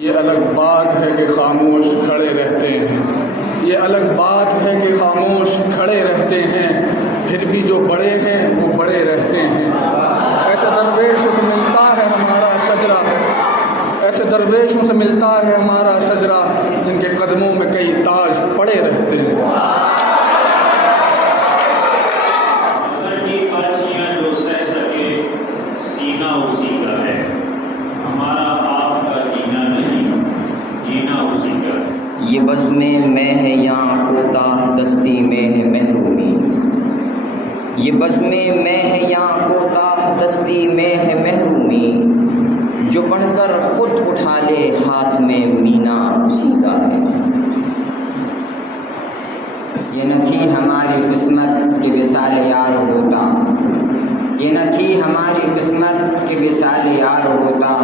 یہ الگ بات ہے کہ خاموش کھڑے رہتے ہیں، یہ الگ بات ہے کہ خاموش کھڑے رہتے ہیں، پھر بھی جو بڑے ہیں وہ بڑے رہتے ہیں۔ ایسے درویشوں سے ملتا ہے ہمارا شجرا، ایسے درویشوں سے ملتا ہے ہمارا شجرا، جن کے قدموں میں کئی تاج پڑے رہتے ہیں۔ یہ بزم میں ہے یہاں کوتاہ دستی میں ہے محرومی، یہ بزم میں ہے یہاں کوتاہ دستی میں ہے محرومی، جو بڑھ کر خود اٹھا لے ہاتھ میں مینا اسی کا ہے۔ یہ نہ تھی ہماری قسمت کہ وصال یار ہوتا، یہ نہ تھی ہماری قسمت کہ وصال یار ہوتا،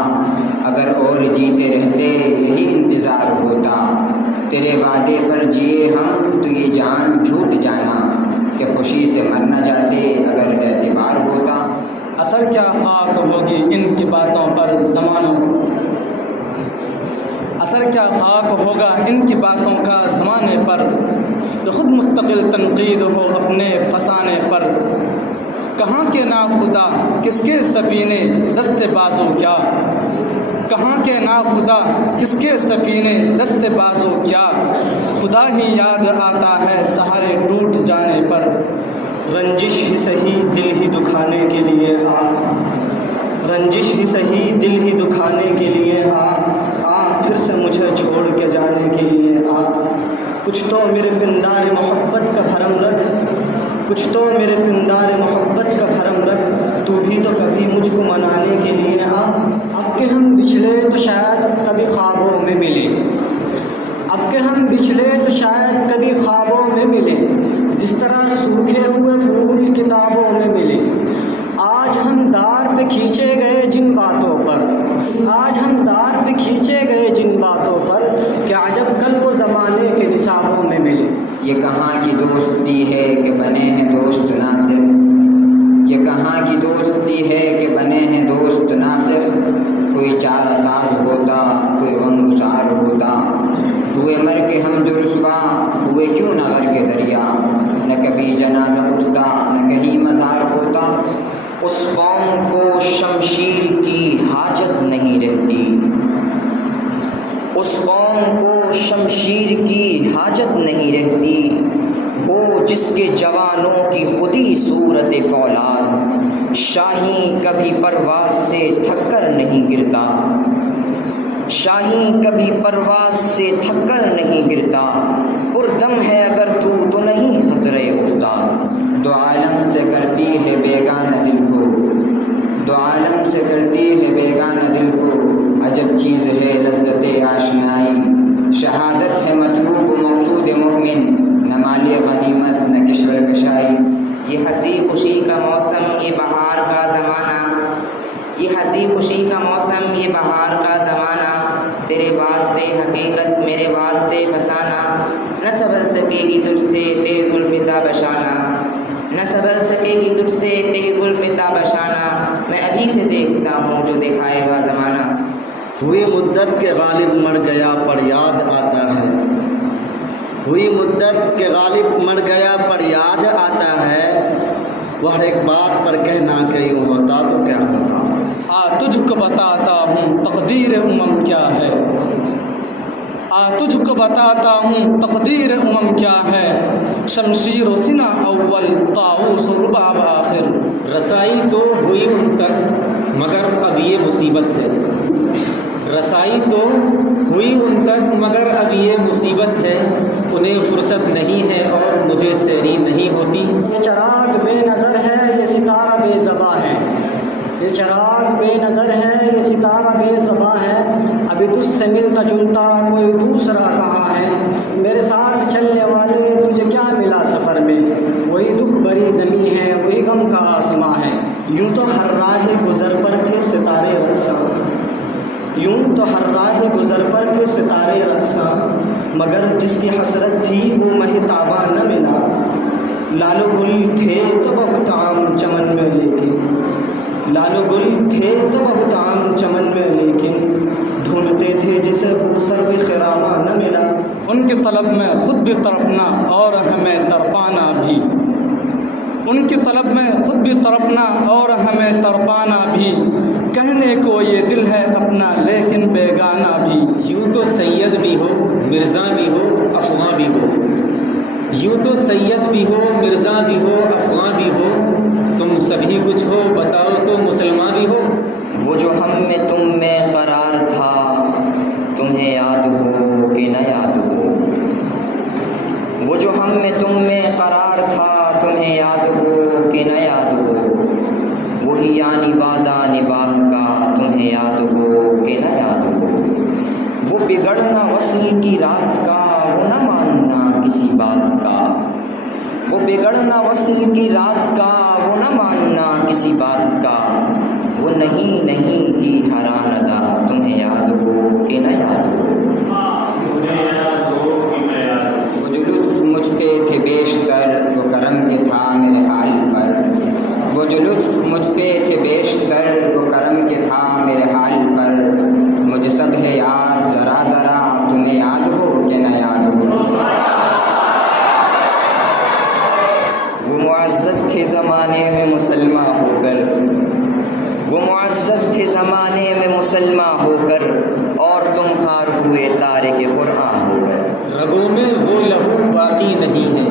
اگر اور جیتے رہتے یہی انتظار ہوتا، تیرے وعدے پر جیے ہم تو یہ جان جھوٹ جانا، کہ خوشی سے مر نہ جاتے اگر اعتبار ہوتا۔ اثر کیا خاک ہوگی ان کی باتوں پر زمانوں، اثر کیا خاک ہوگا ان کی باتوں کا زمانے پر، جو خود مستقل تنقید ہو اپنے فسانے پر۔ کہاں کے ناخدا کس کے سفینے دست بازو کیا، کہاں کے ناخدا کس کے سفینے دست بازو کیا، خدا ہی یاد آتا ہے سہارے ٹوٹ جانے پر۔ رنجش ہی سہی دل ہی دکھانے کے لیے آ، رنجش ہی سہی دل ہی دکھانے کے لیے آ، پھر سے مجھے چھوڑ کے جانے کے لیے آ، کچھ تو میرے پندار محبت کا بھرم رکھ، کچھ تو میرے پندار محبت کا بھرم رکھ، تو بھی تو کبھی مجھ کو منانے کے لیے آ۔ اب کہ ہم بچھڑے تو شاید کبھی خوابوں میں ملے، اب کہ ہم بچھڑے تو شاید کبھی خوابوں میں ملے، جس طرح سوکھے ہوئے پھول کتابوں میں ملے۔ آج ہم دار پہ کھینچے گئے جن باتوں پر، آج ہم دار پہ کھینچے گئے جن باتوں پر، کہ عجب کل وہ زمانے کے نصابوں میں ملے۔ یہ کہاں کی دوستی ہے کہ بنے ہیں دوست ناصر، یہ کہاں کی دوستی ہے کہ بنے ہیں دوست ناصر، کوئی چار ساز ہوتا کوئی غم گسار ہوتا، ہوئے مر کے ہم جو رسوا ہوئے کیوں نہ غر کے دریا، نہ کبھی جنازہ اٹھتا نہ کہیں مزار ہوتا۔ اس قوم کو شمشیر کی حاجت نہیں رہتی، اس قوم کو شمشیر کی حاجت نہیں رہتی، وہ جس کے جوانوں کی خودی صورت فولاد، شاہین کبھی پرواز سے تھک کر نہیں گرتا، شاہین کبھی پرواز سے تھک کر نہیں گرتا، پردم ہے اگر تو نہیں خطرے افتاد۔ دو عالم سے کرتی ہے بیگانہ دل کو، دو عالم سے کرتی ہے بیگانہ دل کو، عجب چیز ہے لذت آشنائی، شہادت ہے مطلوب و مقصود مومن، نہ مال غنیمت نہ کشور کشائی۔ یہ ہنسی خوشی کا موسم یہ بہار کا زمانہ، یہ ہنسی خوشی کا موسم یہ بہار کا زمانہ، تیرے واسطے حقیقت میرے واسطے فسانہ، نہ سنبھل سکے گی تجھ سے تیز الفتا بشانہ، نہ سنبھل سکے گی تجھ سے تیز الفتا بشانہ، میں ابھی سے دیکھتا ہوں جو دکھائے گا زمانہ۔ ہوئی مدت کے غالب مر گیا پر یاد آتا ہے، ہوئی مدت کے غالب مر گیا پر یاد آتا ہے، وہ ہر ایک بات پر کہنا کہ یوں ہوتا تو کیا ہوتا۔ تجھ کو بتاتا ہوں تقدیر امم کیا ہے، تجھ کو بتاتا ہوں تقدیر امم کیا ہے، شمشیر و سنا اول طاؤس و رباب آخر۔ رسائی تو ہوئی ان تک مگر اب یہ مصیبت ہے، رسائی تو ہوئی ان تک مگر اب یہ مصیبت ہے، انہیں فرصت نہیں ہے اور مجھے سیری نہیں ہوتی۔ یہ چراغ بے نظر ہے یہ ستارہ بے زباں ہے، یہ چراغ بے نظر ہے یہ ستارہ بے زباں ہے، ابھی تجھ سے ملتا جلتا کوئی دوسرا کہاں ہے، میرے ساتھ چلنے والے تجھے کیا ملا سفر میں، وہی دکھ بھری زمین ہے وہی غم کا آسماں ہے۔ یوں تو ہر راہ گزر پر تھے ستارے رقصاں، یوں تو ہر راہ گزر پر تھے ستارے رقصاں، مگر جس کی حسرت تھی وہ مہتابہ نہ ملا، لال و گل تھے تو بہت عام چمن میں لیکن، لال و گل تھے تو بہت عام چمن میں لیکن، ڈھونڈتے تھے جسے طلب میں خود بھی تڑپنا اور ہمیں تڑپانا بھی، ان کی طلب میں خود بھی تڑپنا اور ہمیں تڑپانا بھی، کہنے کو یہ دل ہے اپنا لیکن بیگانہ بھی۔ یوں تو سید بھی ہو مرزا بھی ہو افواہ بھی ہو، یوں تو سید بھی ہو مرزا بھی ہو افواہ بھی ہو، تم سبھی کچھ ہو بتاؤ تو مسلمان بھی ہو۔ وہ جو ہم میں تم میں قرار تھا تمہیں یاد ہو کہ نہ یاد ہو، وہ جو ہم میں تم میں قرار تھا تمہیں یاد ہو کہ نہ یاد ہو، وہی یعنی وعدہ نباہ کا تمہیں یاد ہو کہ نہ یاد ہو، وہ بگڑنا وصل کی رات کا وہ نہ ماننا کسی بات کا، وہ بگڑنا وصل کی رات کا وہ نہ ماننا کسی بات کا، وہ نہیں نہیں کی ٹھہرا ندا تمہیں یاد ہو کہ نہ یاد ہو، وہ جو لطف مجھ پہ تھے بیشتر وہ کرم کے تھا میرے حال پر، وہ جو لطف مجھ پہ تھے بیشتر وہ کرم کے تھا میرے حال پر، مجھے سب ہے یاد ذرا ذرا تمہیں یاد ہو کہ نہ یاد ہو، وہ معزز تھے زمانے میں مسلمہ ہو کر، وہ معزز تھے زمانے میں مسلمہ ہو کر، اور تم خار ہوئے تارک قرآن ہو کر، رگوں میں وہ لہو باقی نہیں ہے،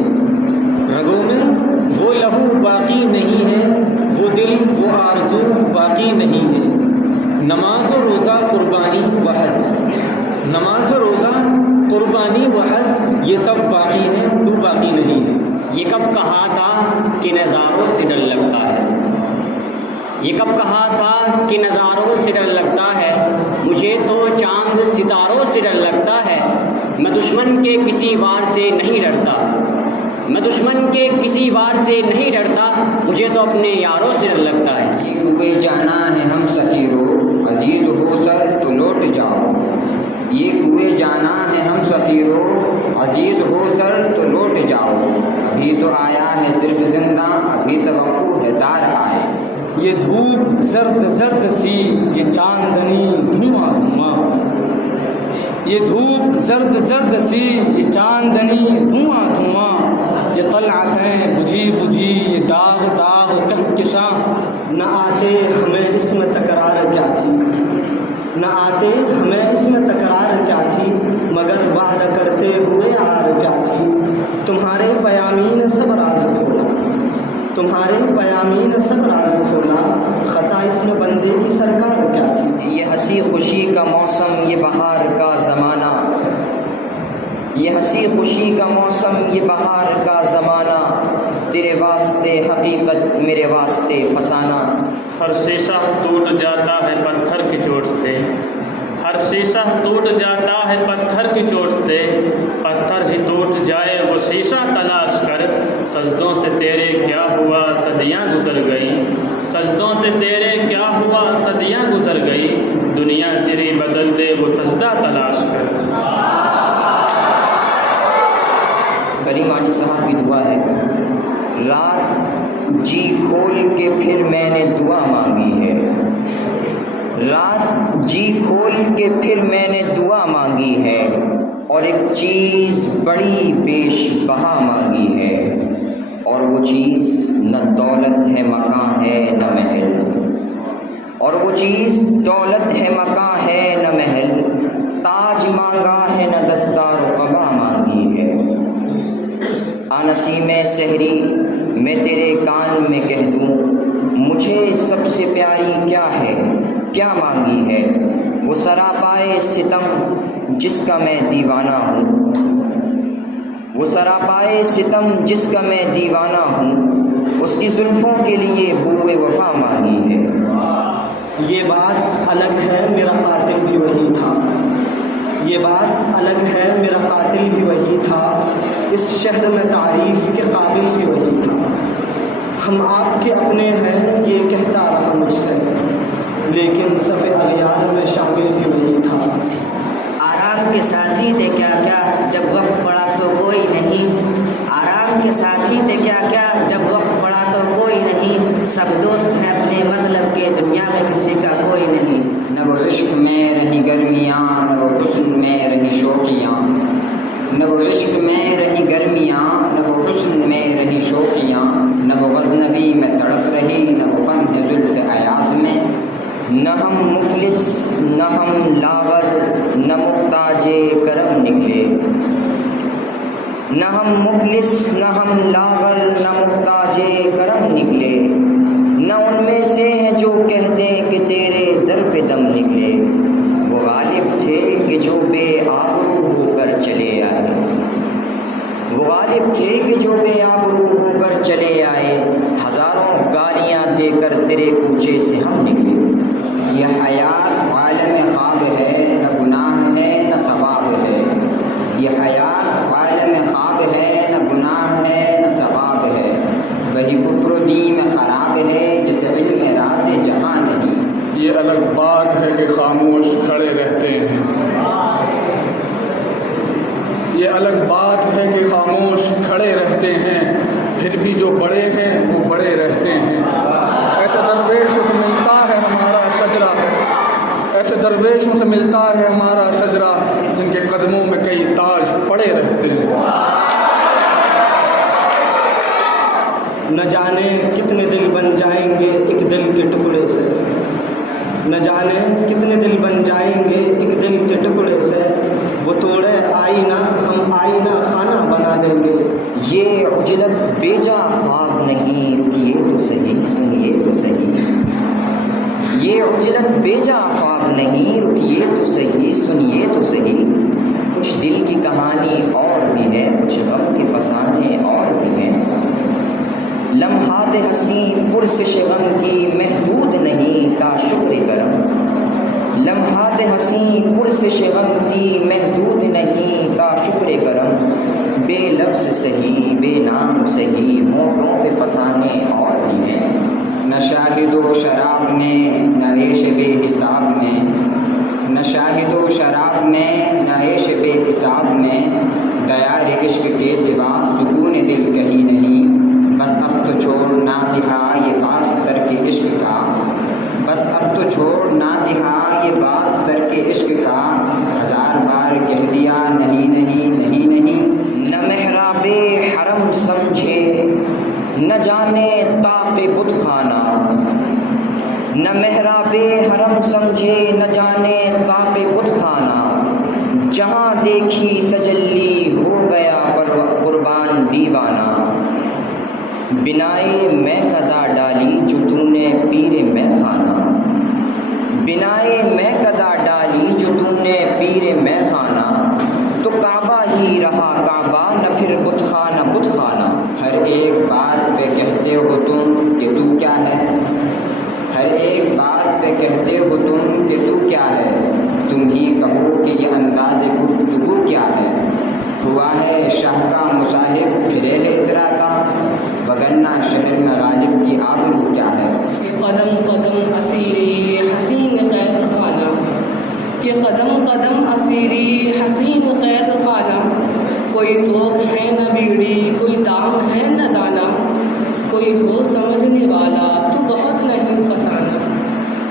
رگوں میں وہ لہو باقی نہیں ہے، وہ دل وہ آرزو باقی نہیں ہے، نماز و روزہ قربانی و حج، نماز و روزہ قربانی و حج یہ سب باقی ہیں، تو باقی نہیں ہے۔ یہ کب کہا تھا کہ نظاروں سے ڈر لگتا ہے، یہ کب کہا تھا کہ نظاروں سے ڈر لگتا ہے، مجھے تو چاند ستاروں سے ڈر لگتا ہے، میں دشمن کے کسی وار سے نہیں ڈرتا، میں دشمن کے کسی وار سے نہیں ڈرتا، مجھے تو اپنے یاروں سے ڈر لگتا ہے۔ یہ ہوئے جانا ہے ہم سفیرو عزیز ہو سر تو لوٹ جاؤ، یہ ہوئے جانا ہے ہم سفیرو عزیز ہو سر تو لوٹ جاؤ، ابھی تو آیا ہے صرف زندہ ابھی توقع ہے تار آئے، یہ دھوپ زرد زرد سی یہ چاندنی دھواں دھواں، یہ دھوپ زرد زرد سی یہ چاندنی دھواں دھواں، یہ طلعتیں بجھی بجھی یہ داغ داغ کہکشاں، نہ آتے ہمیں اس میں تکرار کیا تھی، نہ آتے ہمیں اس میں تکرار کیا تھی، مگر وعدہ کرتے ہوئے آر کیا تھی، تمہارے پیامین سب راز کھولا، تمہارے پیامین سب راز کھولا، خطا اس میں بندے کی سرکار کیا تھی۔ یہ ہنسی خوشی کا موسم یہ بہار کا زمانہ، یہ ہنسی خوشی کا موسم یہ بہار کا زمانہ، تیرے واسطے حقیقت میرے واسطے فسانہ، ہر شیشہ ٹوٹ جاتا ہے پتھر کی چوٹ سے، ہر شیشہ ٹوٹ جاتا ہے پتھر کی چوٹ سے، پتھر ہی ٹوٹ جائے وہ شیشہ تلاش کر، سجدوں سے تیرے کیا ہوا صدیاں گزر گئی، سجدوں سے تیرے کیا ہوا صدیاں گزر گئی، دنیا تیری بدل دے وہ سجدہ تلاش کر۔ کریم علی صاحب کی دعا ہے، رات جی کھول کے پھر میں نے دعا مانگی ہے، رات جی کھول کے پھر میں نے دعا مانگی ہے، اور ایک چیز بڑی بیش بہا مانگی ہے، اور وہ چیز نہ دولت ہے مکان ہے نہ محل، اور وہ چیز دولت ہے مکان ہے نہ محل، تاج مانگا ہے نہ دستار و قبا مانگی ہے، نسیم سحری میں تیرے کان میں کہہ دوں، مجھے سب سے پیاری کیا ہے کیا مانگی ہے، وہ سراپائے ستم جس کا میں دیوانہ ہوں، وہ سراپائے ستم جس کا میں دیوانہ ہوں، اس کی زلفوں کے لیے بوئے وفا مانگی ہے۔ یہ بات الگ ہے میرا قاتل بھی وہی تھا، یہ بات الگ ہے میرا قاتل بھی وہی تھا، اس شہر میں تعریف کے قابل بھی وہی تھا، ہم آپ کے اپنے ہیں یہ کہتا رہا مجھ سے، لیکن صف اغیار میں شامل بھی وہی تھا۔ آرام کے ساتھی تھے کیا کیا جب وقت پڑا تو کوئی نہیں، آرام کے ساتھی تھے کیا کیا جب وقت پڑا تو کوئی نہیں، سب دوست ہیں اپنے مطلب کے دنیا میں کسی کا کوئی نہیں، نہ وہ عشق میں رہی گرمیاں نہ وہ حسن میں رہی شوقیاں، نہ وہ عشق میں رہی گرمیاں، نہ وہ حسن میں رہی شوقیاں، نہ وہ غزنوی میں تڑپ رہی، نہ وہ فن ہے زلف ایاز میں. نہ ہم مفلس نہ ہم لاغر نہ محتاج کرم نکلے. نہ ہم مفلس نہ ہم لاغر نہ محتاج کرم نکلے. نہ ان میں سے ہیں جو کہتے کہ تیرے در پہ دم نکلے. وہ غالب تھے کہ جو بے آبرو ہو کر چلے آئے. وہ غالب تھے کہ جو بے آبرو ہو کر چلے آئے. ہزاروں گالیاں دے کر تیرے کوچے سے ہم نکلے. یہ حیات عالم خواب ہے، نہ گناہ ہے نہ ثواب ہے. یہ حیات عالم خواب ہے، نہ گناہ ہے نہ ثواب ہے. وہی کفر و دین میں خراب ہے جسے علم راز جہاں نہیں. یہ الگ بات ہے کہ خاموش کھڑے رہتے ہیں. یہ الگ بات ہے کہ خاموش کھڑے رہتے ہیں، پھر بھی جو بڑے ہیں وہ بڑے رہتے ہیں. ایسے درویشوں سے ملتا ہے ہمارا شجرا، ایسے درویشوں سے ملتا ہے ہمارا شجرا، جن کے قدموں میں کئی تاج پڑے رہتے ہیں. نہ جانے کتنے دل بن جائیں گے ایک دل کے ٹکڑے سے. نہ جانے کتنے دل بن جائیں گے ایک دل کے ٹکڑے سے. وہ توڑے آئینہ ہم آئینہ خانہ بنا دیں گے. یہ عجلت بیجا خواب نہیں، رکیے تو صحیح سنیے تو صحیح. یہ عجلت بیجا خواب نہیں، رکیے تو صحیح سنیے تو صحیح. کچھ دل کی کہانی اور بھی ہے، کچھ غم کے فسانے اور بھی ہیں. لمحات حسین پرسش غم کی محدود نہیں تا شکر کرم. لمحات حسین پرسش غم کی محدود نہیں تا شکر کرم. بے لفظ صحیح بے نام صحیح ہونٹوں پہ فسانے اور بھی ہیں. نہ شاہد و شراب میں نہ عیش بے حساب میں. نہ شاہد و شراب میں نہ عیش بے حساب میں. دیار عشق کے سوا سکون دل کہیں نہیں. بس اب تو چھوڑ نہ سکھا یہ باز ترک عشق کا. بس اب تو چھوڑ نہ سکھا یہ باز ترک عشق کا. ہزار بار کہہ دیا نہیں نہیں نہیں نہیں. نہ محراب حرم سمجھے نہ جانے تاپ بت خانہ. نہ محراب حرم سمجھے نہ جانے تاپ بت خانہ. جہاں دیکھی تجلی ہو گیا قربان دیوانہ. بنائے میں قدا ڈالی جو تو نے پیر میں خانہ. بنائے میں قدا ڈالی جو تو نے پیر میں خانہ. تو کعبہ ہی رہا کعبہ نہ پھر بت خانہ بت خانہ. ہر ایک بات پہ کہتے ہو تم کہ تو کیا ہے. ہر ایک بات پہ کہتے ہو تم کہ تو کیا ہے. تم ہی کہو کہ یہ انداز گفتگو کیا ہے. ہوا ہے شاہ کا مصاحب پھرے ہے ادرا کا، وگرنہ شہر میں غالب کی آبرو کیا ہے. قدم قدم اسیری حسین قید خانہ. یہ قدم قدم اسیری حسین قید خانہ. کوئی توق ہے نہ بیڑی کوئی دام ہے نہ دانا. کوئی ہو سمجھنے والا تو بہت نہیں فسانہ.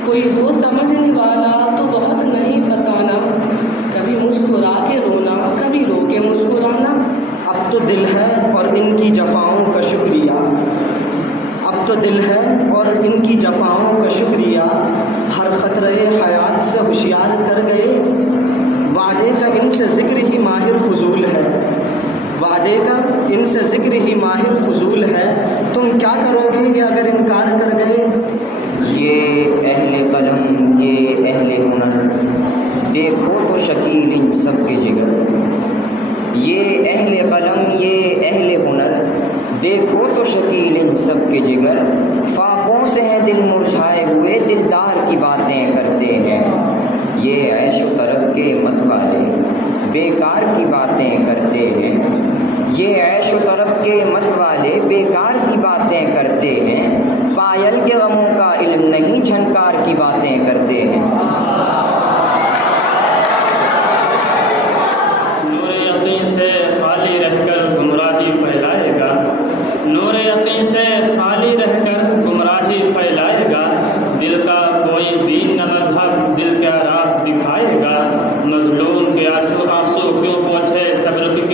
کوئی ہو سمجھنے والا تو بہت نہیں فسانہ. کبھی مسکرا کے رونا کبھی رو کے مسکرانا. اب تو دل ہے اور ان کی جفاؤں کا شکریہ. اب تو دل ہے اور ان کی جفاؤں کا شکریہ. ہر خطرے حیات سے ہوشیار کر گئے. وعدے کا ان سے ذکر ہی ماہر فضول ہے. وعدے کا ان سے ذکر ہی ماہر فضول ہے. تم کیا کرو گے یہ اگر انکار کر گئے. یہ اہل قلم یہ اہل ہنر دیکھو تو شکیل ان سب کے جگر. یہ اہل قلم یہ اہل ہنر دیکھو تو شکیل ان سب کے جگر. فاقوں سے ہیں دل مرجھائے ہوئے دلدار کی باتیں کرتے ہیں. یہ عیش و طرب کے مت والے بیکار کی باتیں کرتے ہیں. یہ عیش و طرب کے مت والے بیکار کی باتیں کرتے ہیں. پائل کے غموں کا علم نہیں جھنکار کی باتیں کرتے ہیں. نور یقین سے خالی رہ کر گمراہی پھیلائے گا. نور یقین سے خالی رہ کر گمراہی پھیلائے گا. دل کا کوئی دین نہ مذہب دل کا راہ دکھائے گا. مظلوم کے آنسو کیوں پوچھے صبر کی